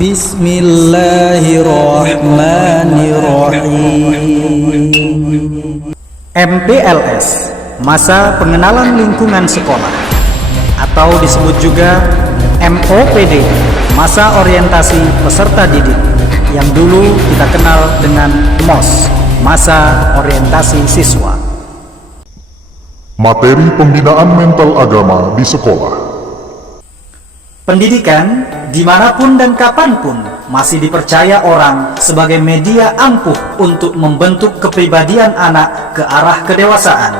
Bismillahirrahmanirrahim. MPLS, masa pengenalan lingkungan sekolah, atau disebut juga MOPD, masa orientasi peserta didik, yang dulu kita kenal dengan MOS, masa orientasi siswa. Materi pembinaan mental agama di sekolah. Pendidikan, dimanapun dan kapanpun, masih dipercaya orang sebagai media ampuh untuk membentuk kepribadian anak ke arah kedewasaan.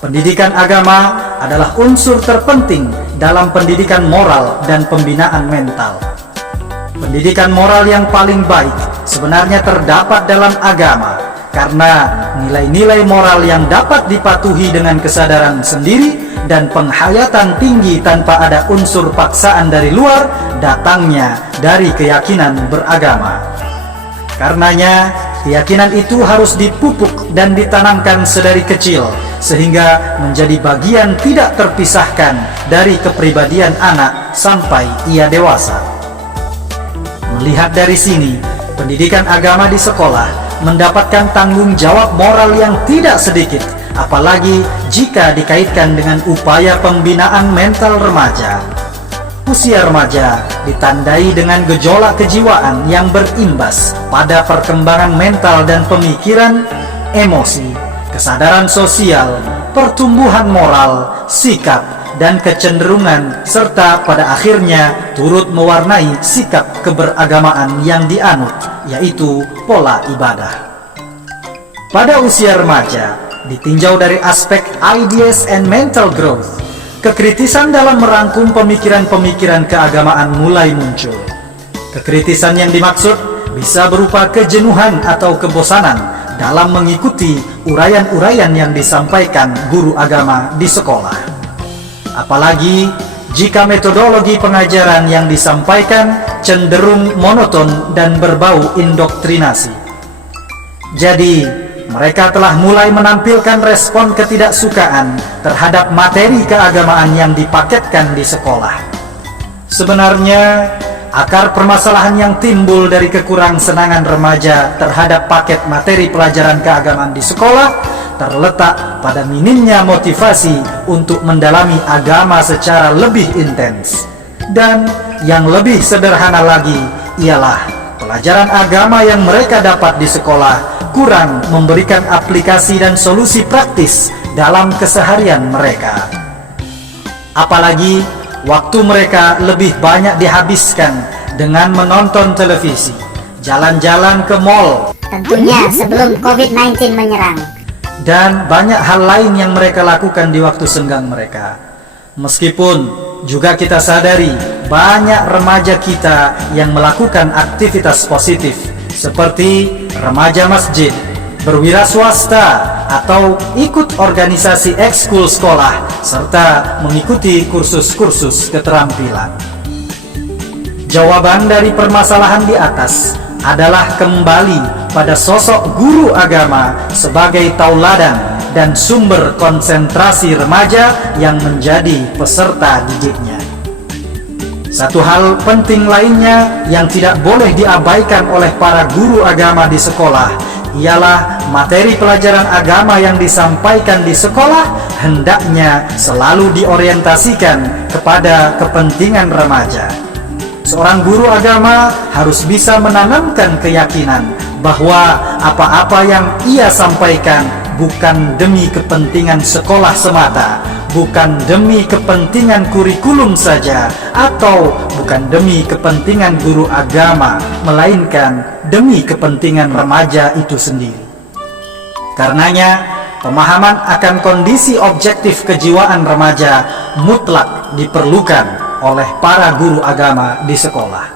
Pendidikan agama adalah unsur terpenting dalam pendidikan moral dan pembinaan mental. Pendidikan moral yang paling baik sebenarnya terdapat dalam agama, karena nilai-nilai moral yang dapat dipatuhi dengan kesadaran sendiri dan penghayatan tinggi tanpa ada unsur paksaan dari luar datangnya dari keyakinan beragama. Karenanya, keyakinan itu harus dipupuk dan ditanamkan sedari kecil sehingga menjadi bagian tidak terpisahkan dari kepribadian anak sampai ia dewasa. Melihat dari sini, pendidikan agama di sekolah mendapatkan tanggung jawab moral yang tidak sedikit, apalagi jika dikaitkan dengan upaya pembinaan mental remaja. Usia remaja ditandai dengan gejolak kejiwaan yang berimbas pada perkembangan mental dan pemikiran, emosi, kesadaran sosial, pertumbuhan moral, sikap, dan kecenderungan, serta pada akhirnya turut mewarnai sikap keberagamaan yang dianut, yaitu pola ibadah. Pada usia remaja, ditinjau dari aspek ideas and mental growth, kekritisan dalam merangkum pemikiran-pemikiran keagamaan mulai muncul. Kekritisan yang dimaksud bisa berupa kejenuhan atau kebosanan dalam mengikuti uraian-uraian yang disampaikan guru agama di sekolah. Apalagi jika metodologi pengajaran yang disampaikan cenderung monoton dan berbau indoktrinasi. Jadi, mereka telah mulai menampilkan respon ketidaksukaan terhadap materi keagamaan yang dipaketkan di sekolah. Sebenarnya, akar permasalahan yang timbul dari kekurangsenangan remaja terhadap paket materi pelajaran keagamaan di sekolah terletak pada minimnya motivasi untuk mendalami agama secara lebih intens. Dan yang lebih sederhana lagi ialah pelajaran agama yang mereka dapat di sekolah kurang memberikan aplikasi dan solusi praktis dalam keseharian mereka. Apalagi waktu mereka lebih banyak dihabiskan dengan menonton televisi, jalan-jalan ke mall, tentunya sebelum COVID-19 menyerang, dan banyak hal lain yang mereka lakukan di waktu senggang mereka. Meskipun juga kita sadari banyak remaja kita yang melakukan aktivitas positif seperti remaja masjid, berwira swasta, atau ikut organisasi ekskul sekolah, serta mengikuti kursus-kursus keterampilan. Jawaban dari permasalahan di atas adalah kembali pada sosok guru agama sebagai tauladan dan sumber konsentrasi remaja yang menjadi peserta didiknya. Satu hal penting lainnya yang tidak boleh diabaikan oleh para guru agama di sekolah ialah materi pelajaran agama yang disampaikan di sekolah hendaknya selalu diorientasikan kepada kepentingan remaja. Seorang guru agama harus bisa menanamkan keyakinan bahwa apa-apa yang ia sampaikan bukan demi kepentingan sekolah semata, bukan demi kepentingan kurikulum saja, atau bukan demi kepentingan guru agama, melainkan demi kepentingan remaja itu sendiri. Karenanya, pemahaman akan kondisi objektif kejiwaan remaja mutlak diperlukan oleh para guru agama di sekolah.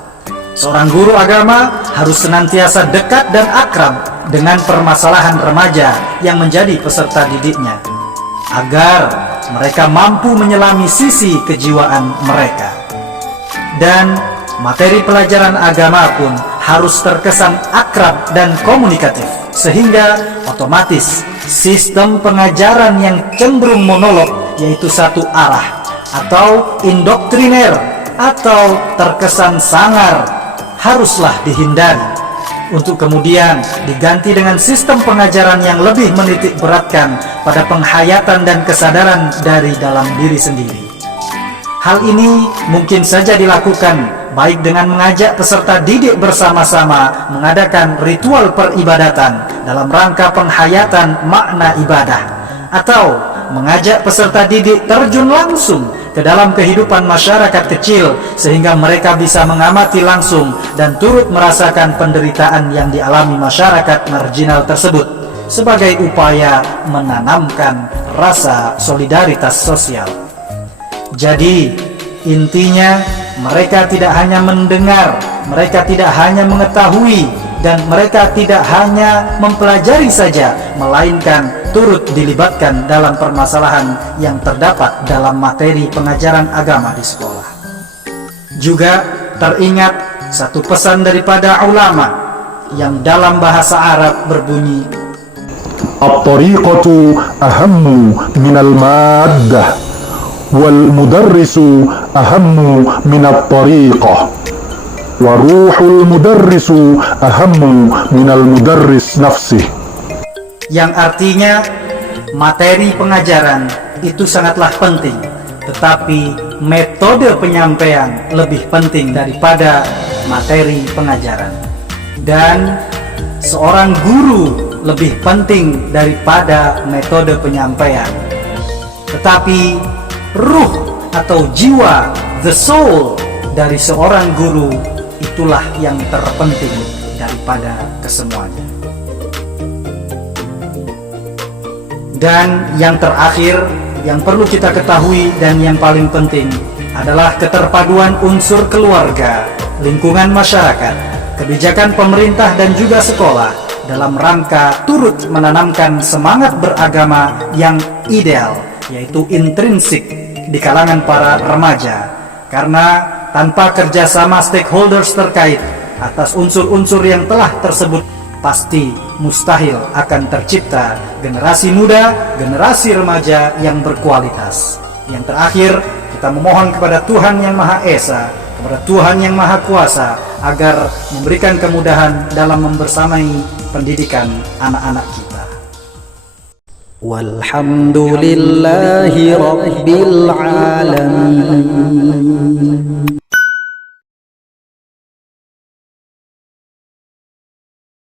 Seorang guru agama harus senantiasa dekat dan akrab dengan permasalahan remaja yang menjadi peserta didiknya, agar mereka mampu menyelami sisi kejiwaan mereka. Dan materi pelajaran agama pun harus terkesan akrab dan komunikatif, sehingga otomatis sistem pengajaran yang cenderung monolog, yaitu satu arah, atau indoktriner, atau terkesan sangar, haruslah dihindari, untuk kemudian diganti dengan sistem pengajaran yang lebih menitik beratkan pada penghayatan dan kesadaran dari dalam diri sendiri. Hal ini mungkin saja dilakukan baik dengan mengajak peserta didik bersama-sama mengadakan ritual peribadatan dalam rangka penghayatan makna ibadah, atau mengajak peserta didik terjun langsung ke dalam kehidupan masyarakat kecil sehingga mereka bisa mengamati langsung dan turut merasakan penderitaan yang dialami masyarakat marginal tersebut sebagai upaya menanamkan rasa solidaritas sosial. Jadi, intinya mereka tidak hanya mendengar, mereka tidak hanya mengetahui, dan mereka tidak hanya mempelajari saja, melainkan turut dilibatkan dalam permasalahan yang terdapat dalam materi pengajaran agama di sekolah. Juga teringat satu pesan daripada ulama yang dalam bahasa Arab berbunyi, At-tariqatu ahammu minal maddah, wal mudarrisu ahammu minat tariqah, wa ruhul mudarrisu ahammu minal mudarris nafsih. yang artinya materi pengajaran itu sangatlah penting, tetapi metode penyampaian lebih penting daripada materi pengajaran, dan seorang guru lebih penting daripada metode penyampaian. Tetapi ruh atau jiwa, the soul dari seorang guru, itulah yang terpenting daripada kesemuanya. Dan yang terakhir, yang perlu kita ketahui dan yang paling penting adalah keterpaduan unsur keluarga, lingkungan masyarakat, kebijakan pemerintah dan juga sekolah dalam rangka turut menanamkan semangat beragama yang ideal, yaitu intrinsik di kalangan para remaja. Karena tanpa kerjasama stakeholders terkait atas unsur-unsur yang telah tersebut, pasti mustahil akan tercipta generasi muda, generasi remaja yang berkualitas. Yang terakhir, kita memohon kepada Tuhan Yang Maha Esa, kepada Tuhan Yang Maha Kuasa, agar memberikan kemudahan dalam membersamai pendidikan anak-anak kita. Walhamdulillahi Rabbil Alamin.